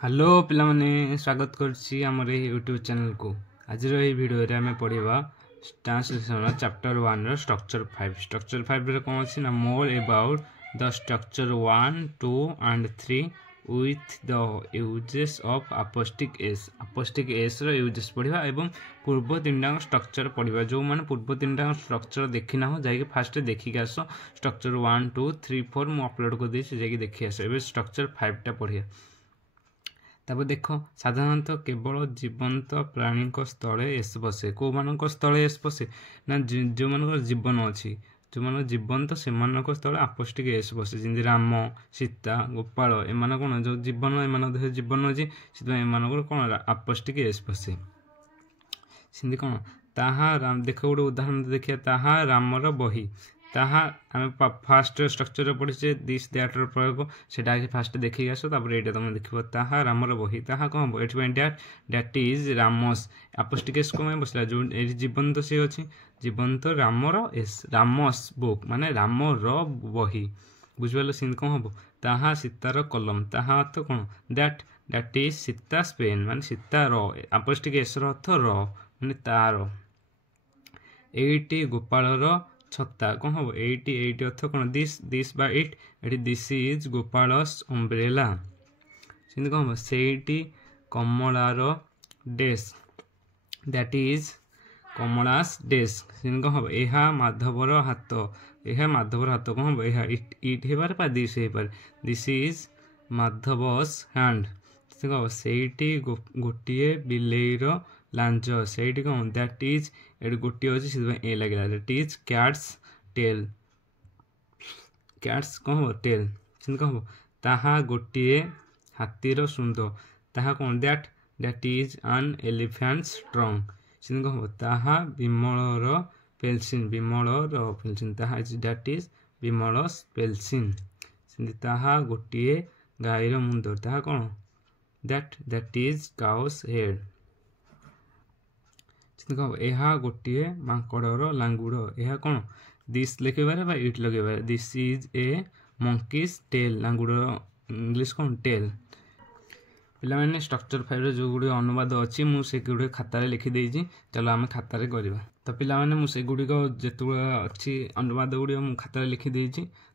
Hello पिला माने स्वागत करछि हमर यूट्यूब चैनल को। आज वीडियो रे हमें पढ़िबा ट्रांसलेशन चैप्टर 1 रो स्ट्रक्चर 5। स्ट्रक्चर 5 रे कोन अछि ना more about the structure 1 2 and 3 with the uses of apostrophe s. Apostrophe s रो यूजेस पढ़िबा एवं पूर्व तीनटा स्ट्रक्चर पढ़िबा। जो माने पूर्व तीनटा स्ट्रक्चर देखि ना हो जाई के फास्ट देखि के आसो। स्ट्रक्चर 1 2 3 4 मु अपलोड कर दै छी जाई के देखि आसो। एबे स्ट्रक्चर 5 टा पढ़िया। तब देख साधारणतः केवल जीवंत प्राणी स्थले एस बसे। कौ मान स्थले एस बसे ना जो मान जीवन अच्छी जो मान जीवंत से स्थले अपोस्टिक एस बसे। जमी राम सीता गोपाल एम कौन जो जीवन एम देह जीवन अच्छी से कौन अपोस्टिक एस बसे। सिंधी कौन ताहा राम देख गोटे उदाहरण देखिए ताहा रामर बही ताहा आम फास्ट स्ट्रक्चर पढ़ीचे दिस दैट प्रयोग से फास्ट देखिए आस ये तुम देख ताहा रामर बही ताहा कौन हम ये डैट डैट इज रामस अपोस्टिकेस कौन बसला जो जीवंत सी अच्छी जीवंत रामर एस रामस बुक माने रामर बही बुझिपाल। सिंध कौन हम ताहा सीतार कलम ताहा अर्थ कौन दैट डैट इज सीतास पेन माने सीतार अपोस्टिकेस अर्थ माने तार। एटी गोपालर छत्ता कौन हम एटी अर्थ कौन दिस दिस बा इट एटी दिस इज गोपालस अम्ब्रेला। सिंधी कौन हम सेठी कमलार desk that is Kamala's desk. सिंधी कौन हम यह माधवर हाथ यह माधवर हाथ कौन हम यह इट हो पारे दिस हो पारे दिस इज माधवस हैंड। सिंधी कौन हम सेठी गोटे बिलेईर लांज सेठी कौन दैट इज एटी गोटे अच्छी से ए लगे that is cat's tail cat's कौन हम टेल। सिंधी कौन हम ताहा गोटे हाथीर सुंड ताहा कौन that that is an elephant's trunk. सिंधी कौन हम ताहा विमलर पेलसिन विमलर पेलसिन ताहा is that is Vimal's pencil. सिंधी ताहा गोटे गाईर मुंड ताहा कौन दैट इज काउस हेड। यह गोटे मांकड़र लांगुड़ यह कौन दिस लिखे इट लगे this is a monkey's tail लांगुड़ इंग्लिश कौन टेल। पिला माने स्ट्रक्चर 5 जो गुड़ी अनुवाद अच्छी मुझे गुड़ी खातार लिखिदे चलो आम खातार करवा। तो पिला माने मुझे गुड़िक जिते अच्छी अनुवाद गुड़ी मुझे खातार लिखिदे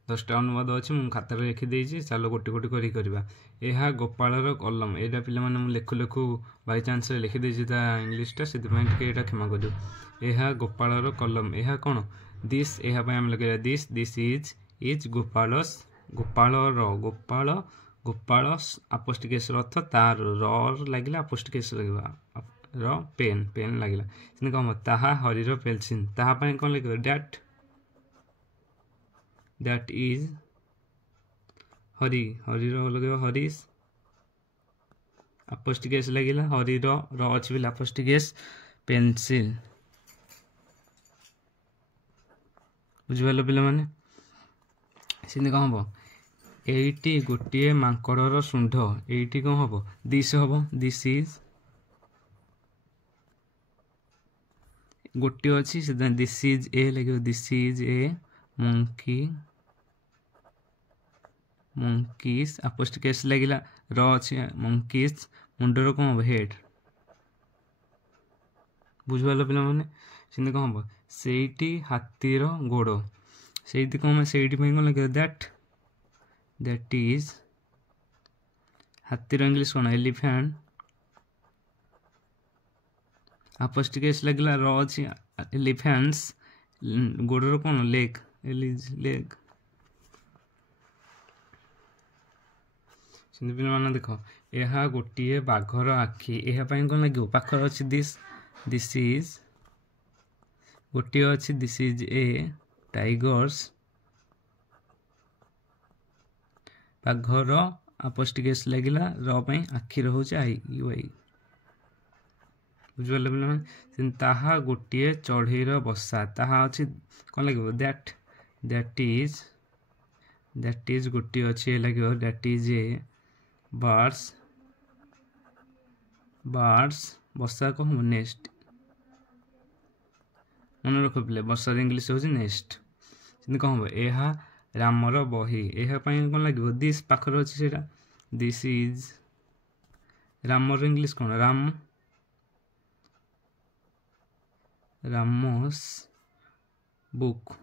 10टा अनुवाद अच्छी मुझे खातार लिखिदे चलो गोटे गोटे करवा। यह गोपालर कलम यहाँ पिला माने लेखु लेखु बाई चान्स लिखिदे इंग्लीटा से क्षमा कर। यह गोपालर कलम यह कौन दिस यहाँ आम लगे दिस दिस इज गोपालस गोपालर गोपाल गोपालस अपोस्टिकेस अर्थ तार र लगे अपोस्टिकेस लगे र पेन पेन लगे। सिंधी कौन ताहा हरिर पेलसिन ताहा कौन लगे डैट दैट इज हरि हरिर लगे हरीश अपोस्टिकेस लगे हरिर र अच्छी अपोस्टिकेस पेंसिल बुझिपाल पिला माने। सिंधी कौन हम एटी गोटे मांकड़र सुंड एटी कौन हम दिस इज गोटे अच्छी से दिस इज ए लगे this is a monkey monkey's apostrophe s लगे र अच्छी मंकीस मुंडर कौन हम हेड बुझिपाल पिला माने। सिंधी कौन हम सेठी हाथीर गोड़ से कौन से कौन लगे दैट इज हाथीर इंग्लिश कौन एलिफेंट अपोस्टिकेस लगे र अच्छी एलिफेंट्स गोड़र कौन लेग लेग। सिंधी पिला माने देख यह गोटे बाघर आखि यह कौन लगे पाखर अच्छी दिस दिस इज गोटे अच्छी दिस इज ए टाइगर्स बाघर अपोस्टिकेस लगे रही आखि रोचे आई यू आई बुझिपाल पे। ताहा गोटे चढ़ईर बसा ताहा अच्छी कौन लगे दैट इज गोटे अच्छी लगे that is a birds birds बसा कौन हम नेस्ट मन रख पे बर्षार इंग्लीश हूँ नेस्ट। कौन हम यह रामर बही यह कौन लगे दिस पाखर अच्छी दिस इज ରାମର ଇଂଲିଶ କ'ଣ? ରାମସ୍ ବୁକ୍।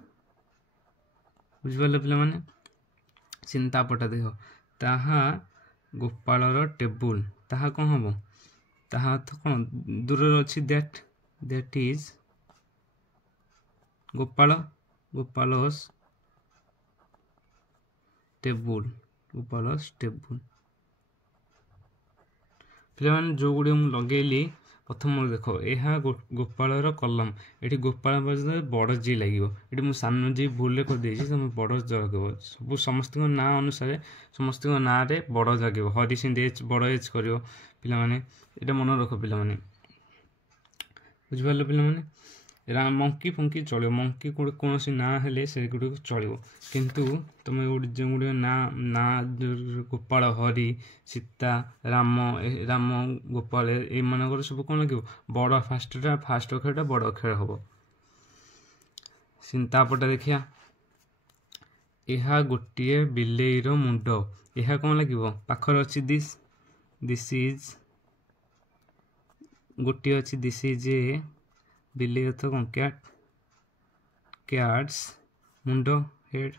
ବୁଝିପାରିଲେ ପିଲାମାନେ? ତାପଟା ଦେଖ, ତାହା ଗୋପାଳର ଟେବୁଲ। ତାହା କ'ଣ ହବ? ତାହା ତ କ'ଣ ଦୂରରେ ଅଛି, ଦ୍ୟାଟ୍ ଇଜ୍ ଗୋପାଳସ୍ ଟେବୁଲ। ପିଲାମାନେ ଯେଉଁଗୁଡ଼ିକ ମୁଁ ଲଗେଇଲି ପ୍ରଥମରୁ ଦେଖ, ଏହା ଗୋପାଳର କଲମ। ଏଠି ଗୋପାଳ ପର୍ଯ୍ୟନ୍ତ ବଡ଼ ଜି ଲାଗିବ। ଏଠି ମୁଁ ସାନ ଜି ଭୁଲରେ କରିଦେଇଛି, ତୁମେ ବଡ଼ ଜ ଲାଗିବ। ସମସ୍ତଙ୍କ ନାଁ ଅନୁସାରେ ସମସ୍ତଙ୍କ ନାଁରେ ବଡ଼ ଲାଗିବ। ହରି ସେମିତି ଏଚ୍ ବଡ଼ ଏଚ୍ କରିବ ପିଲାମାନେ, ଏଇଟା ମନେ ରଖ ପିଲାମାନେ। ବୁଝିପାରିଲ ପିଲାମାନେ? ମଙ୍କି ଫଙ୍କି ଚଳିବ, ମଙ୍କି କୌଣସି ନାଁ ହେଲେ ସେଗୁଡ଼ିକ ଚଳିବ, କିନ୍ତୁ ତୁମେ ଯେଉଁଗୁଡ଼ିକ ନାଁ ଗୋପାଳ, ହରି, ସୀତା, ରାମ ଗୋପାଳ ଏଇମାନଙ୍କର ସବୁ କ'ଣ ଲାଗିବ? ବଡ଼ ଫାଷ୍ଟ ଅକ୍ଷରଟା ବଡ଼ ଅକ୍ଷର ହେବ। ତାପଟା ଦେଖିବା, ଏହା ଗୋଟିଏ ବିଲେଇର ମୁଣ୍ଡ। ଏହା କ'ଣ ଲାଗିବ? ପାଖରେ ଅଛି ଦିସ୍ ଇଜ୍, ଗୋଟିଏ ଅଛି ଦିସ୍ ଇଜ୍ ଏ, ବିଲେଇ ଅର୍ଥ କ'ଣ? କ୍ୟାଟ୍ସ, ମୁଣ୍ଡ ହେଡ୍।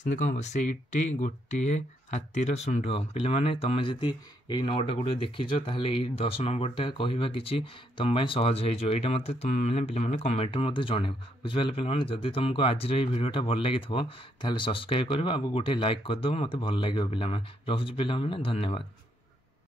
ସେମିତି କ'ଣ ହେବ? ସେଇଟି ଗୋଟିଏ ହାତୀର ଶୁଣ୍ଢ। ପିଲାମାନେ ତୁମେ ଯଦି ଏଇ 9ଟା ଗୁଡ଼ିକ ଦେଖିଛ, ତାହେଲେ ଏଇ 10 ନମ୍ବରଟା କହିବା କିଛି ତୁମ ପାଇଁ ସହଜ ହେଇଯିବ। ଏଇଟା ମୋତେ ତୁମେ ପିଲାମାନେ କମେଣ୍ଟରେ ମୋତେ ଜଣାଇବ। ବୁଝିପାରିଲେ ପିଲାମାନେ? ଯଦି ତୁମକୁ ଆଜିର ଏଇ ଭିଡ଼ିଓଟା ଭଲ ଲାଗିଥିବ, ତାହେଲେ ସବସ୍କ୍ରାଇବ୍ କରିବ ଆଉ ଗୋଟେ ଲାଇକ୍ କରିଦେବ, ମୋତେ ଭଲ ଲାଗିବ ପିଲାମାନେ। ରହୁଛି ପିଲାମାନେ, ଧନ୍ୟବାଦ।